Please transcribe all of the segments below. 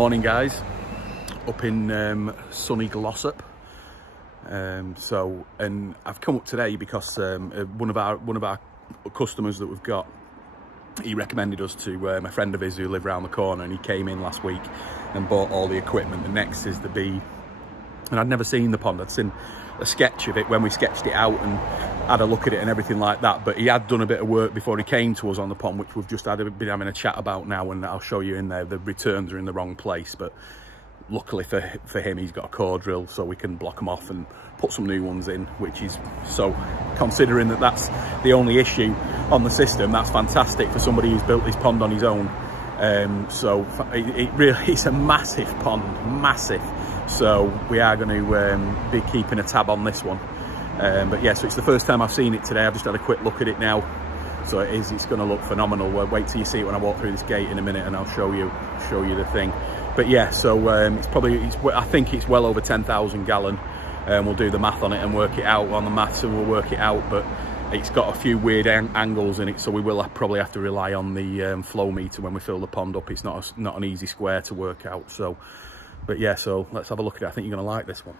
Morning guys, up in sunny Glossop. And I've come up today because one of our customers that we've got, he recommended us to a friend of his who lived around the corner, and he came in last week and bought all the equipment, the Nexus, the bead. And I'd never seen the pond. I'd seen a sketch of it when we sketched it out and had a look at it and everything like that, but he had done a bit of work before he came to us on the pond, which we've just been having a chat about now, and I'll show you in there. The returns are in the wrong place, but luckily for him, he's got a core drill so we can block them off and put some new ones in, which is, so considering that that's the only issue on the system, that's fantastic for somebody who's built this pond on his own. So it really is a massive pond, massive. So we are going to be keeping a tab on this one. But yeah, so it's the first time I've seen it today. I've just had a quick look at it now. So it's going to look phenomenal. Wait till you see it when I walk through this gate in a minute, and I'll show you the thing. But yeah, so I think it's well over 10,000 gallon. We'll do the math on it and work it out on the maths, and we'll work it out. But it's got a few weird angles in it, so we will probably have to rely on the flow meter when we fill the pond up. It's not an easy square to work out. So, but yeah, so let's have a look at it. I think you're going to like this one.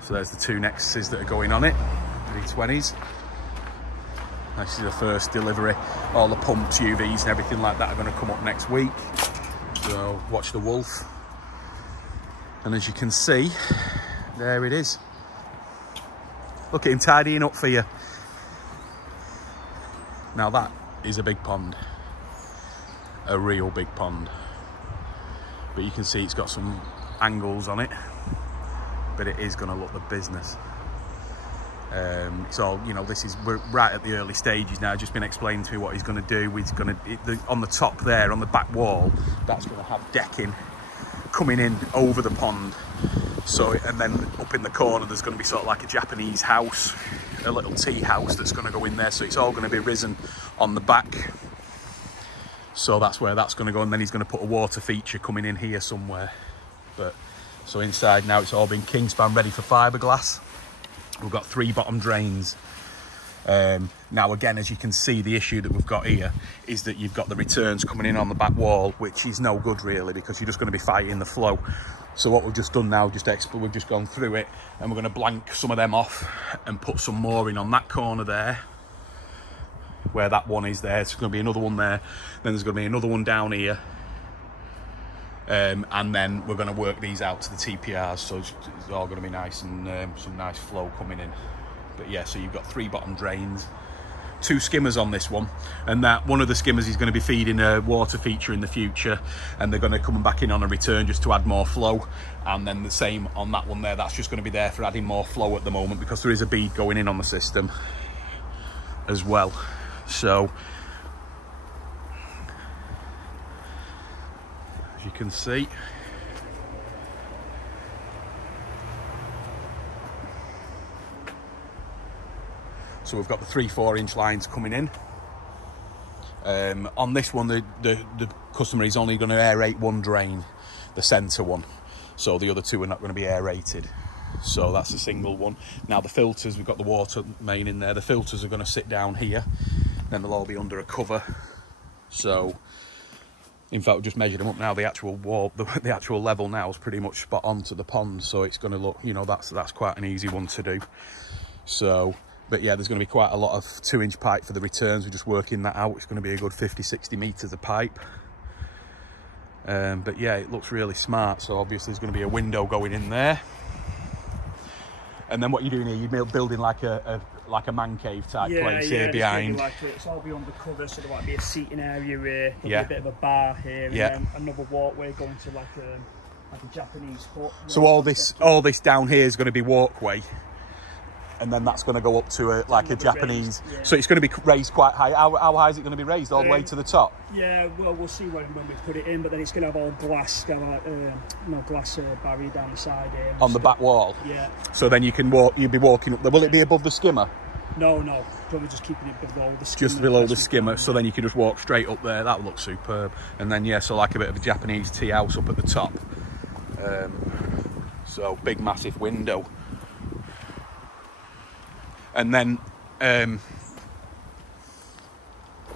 So there's the two Nexuses that are going on it, 320s. This is the first delivery. All the pumps, UVs and everything like that are going to come up next week. So watch the wolf. And as you can see, there it is. Look at him tidying up for you. Now that is a big pond. A real big pond. But you can see it's got some angles on it. But it is going to look the business. So, you know, we're right at the early stages now. Just been explaining to me what he's going to do. He's going to, on the top there, on the back wall, that's going to have decking coming in over the pond. So, and then up in the corner, there's going to be sort of like a Japanese house, a little tea house that's going to go in there. So it's all going to be risen on the back. So that's where that's going to go. And then he's going to put a water feature coming in here somewhere. But so inside now, it's all been kingspan ready for fiberglass. We've got 3 bottom drains. Now again, as you can see, the issue that we've got here is that you've got the returns coming in on the back wall, which is no good really, because you're just going to be fighting the flow. So what we've just done now, we've just gone through it, and we're going to blank some of them off and put some more in on that corner there, where that one is there. There's going to be another one there, then there's going to be another one down here. And then we're going to work these out to the TPRs, so it's all going to be nice and some nice flow coming in. But yeah, so you've got 3 bottom drains, 2 skimmers on this one, and that one of the skimmers is going to be feeding a water feature in the future, and they're going to come back in on a return just to add more flow. And then the same on that one there, that's just going to be there for adding more flow at the moment, because there is a bead going in on the system as well. So you can see, so we've got the 3-4 inch lines coming in. On this one, the customer is only going to aerate one drain, the centre one, so the other 2 are not going to be aerated. So that's a single one. Now the filters, we've got the water main in there. The filters are going to sit down here, then they'll all be under a cover. So in fact, we've just measured them up now. The actual wall, the actual level now is pretty much spot on to the pond. So it's going to look, you know, that's quite an easy one to do. So, but yeah, there's going to be quite a lot of 2-inch pipe for the returns. We're just working that out. It's going to be a good 50-60 metres of pipe. But yeah, it looks really smart. So obviously there's going to be a window going in there. And then what you're doing here, you're building like a man cave type place here behind. It's all be undercover, so there might be a seating area here, there'll be a bit of a bar here, and then another walkway going to like a Japanese hut. So all this down here is going to be walkway, and then that's going to go up to a Japanese. Raised, so it's going to be raised quite high. How high is it going to be raised? All the way to the top? Yeah, well, we'll see when we put it in, but then it's going to have all glass, glass barrier down the side here. On the back wall? Yeah. So then you can walk. You'll be walking up there. Will it be above the skimmer? No, probably just keeping it below the skimmer. Just below the skimmer, so then you can just walk straight up there. That looks superb. And then yeah, so like a bit of a Japanese tea house up at the top. So big massive window. And then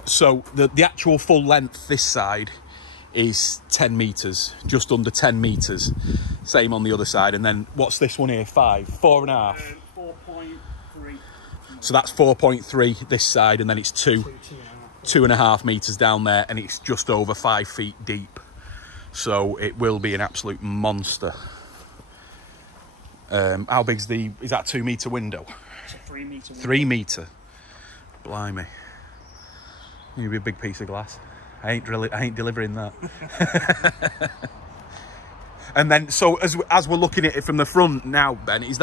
so the actual full length this side is 10 metres, just under 10 metres. Same on the other side. And then what's this one here? 4.5. 4.3. So that's 4.3 this side, and then it's 2.5 metres down there, and it's just over 5 feet deep. So it will be an absolute monster. How big's is that 2 metre window? It's a 3 metre window. 3 metre. Blimey. You'll be a big piece of glass. I ain't delivering that. And then, so as we're looking at it from the front now, Ben, is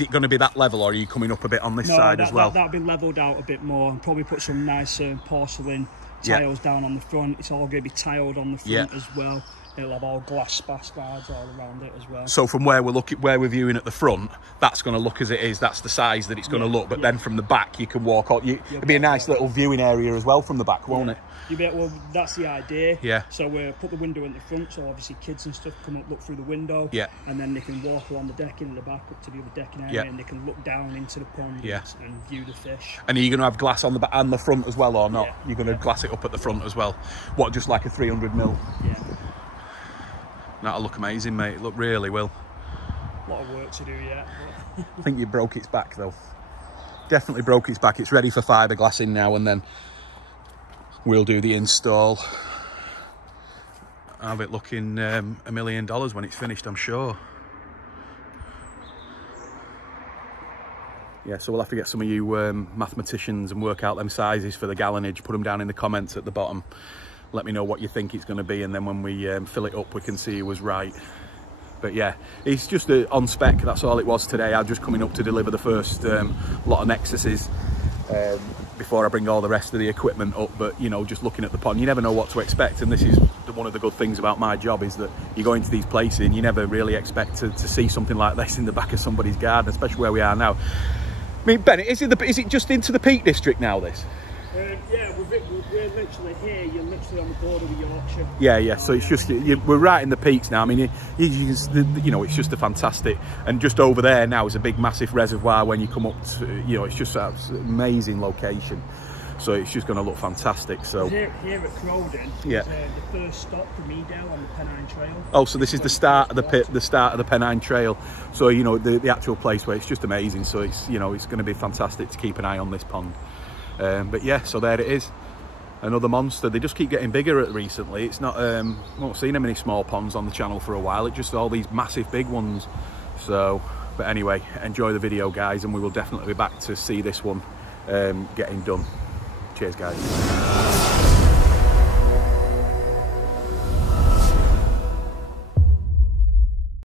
it going to be that level, or are you coming up a bit on this side as well? That'll be levelled out a bit more, and probably put some nice porcelain tiles down on the front. It's all going to be tiled on the front as well. It'll have all glass spas guards all around it as well. So from where we're viewing at the front, that's going to look as it is. That's the size that it's going to look. But then from the back, you can walk out. It'll be a nice little viewing area as well from the back, won't it? Well, that's the idea. Yeah. So we put the window in the front, so obviously kids and stuff come up, look through the window. Yeah. And then they can walk along the decking in the back up to the other decking area, and they can look down into the pond and view the fish. And are you going to have glass on the back and the front as well, or not? Yeah. You're going to glass it up at the front as well. What, just like a 300mm? Yeah. That'll look amazing, mate. It look really will. A lot of work to do yet. I think you broke its back, though. Definitely broke its back. It's ready for fiberglassing now, and then we'll do the install. Have it looking $1 million when it's finished, I'm sure. Yeah, so we'll have to get some of you mathematicians and work out them sizes for the gallonage. Put them down in the comments at the bottom. Let me know what you think it's going to be, and then when we fill it up, we can see who was right. But yeah, it's just on spec. That's all it was today. I'm just coming up to deliver the first lot of Nexuses before I bring all the rest of the equipment up. But you know, just looking at the pond, you never know what to expect, and this is one of the good things about my job, is that you go into these places and you never really expect to see something like this in the back of somebody's garden, especially where we are now. I mean, Ben, is it just into the Peak District now, this? Yeah, we're literally here. You're literally on the border with Yorkshire. Yeah. So it's just we're right in the peaks now. I mean, you know, it's just a fantastic. And just over there now is a big, massive reservoir. When you come up to, you know, it's just an amazing location. So it's just going to look fantastic. So here at Crowden, the first stop for Meadale on the Pennine Trail. Oh, so this is the start of the start of the Pennine Trail. So you know, the actual place where it's just amazing. So it's, you know, it's going to be fantastic to keep an eye on this pond. But yeah, so there it is, another monster. They just keep getting bigger recently. It's not not seen many small ponds on the channel for a while. It's just all these massive big ones. So, but anyway, enjoy the video, guys, and we will definitely be back to see this one getting done. Cheers, guys.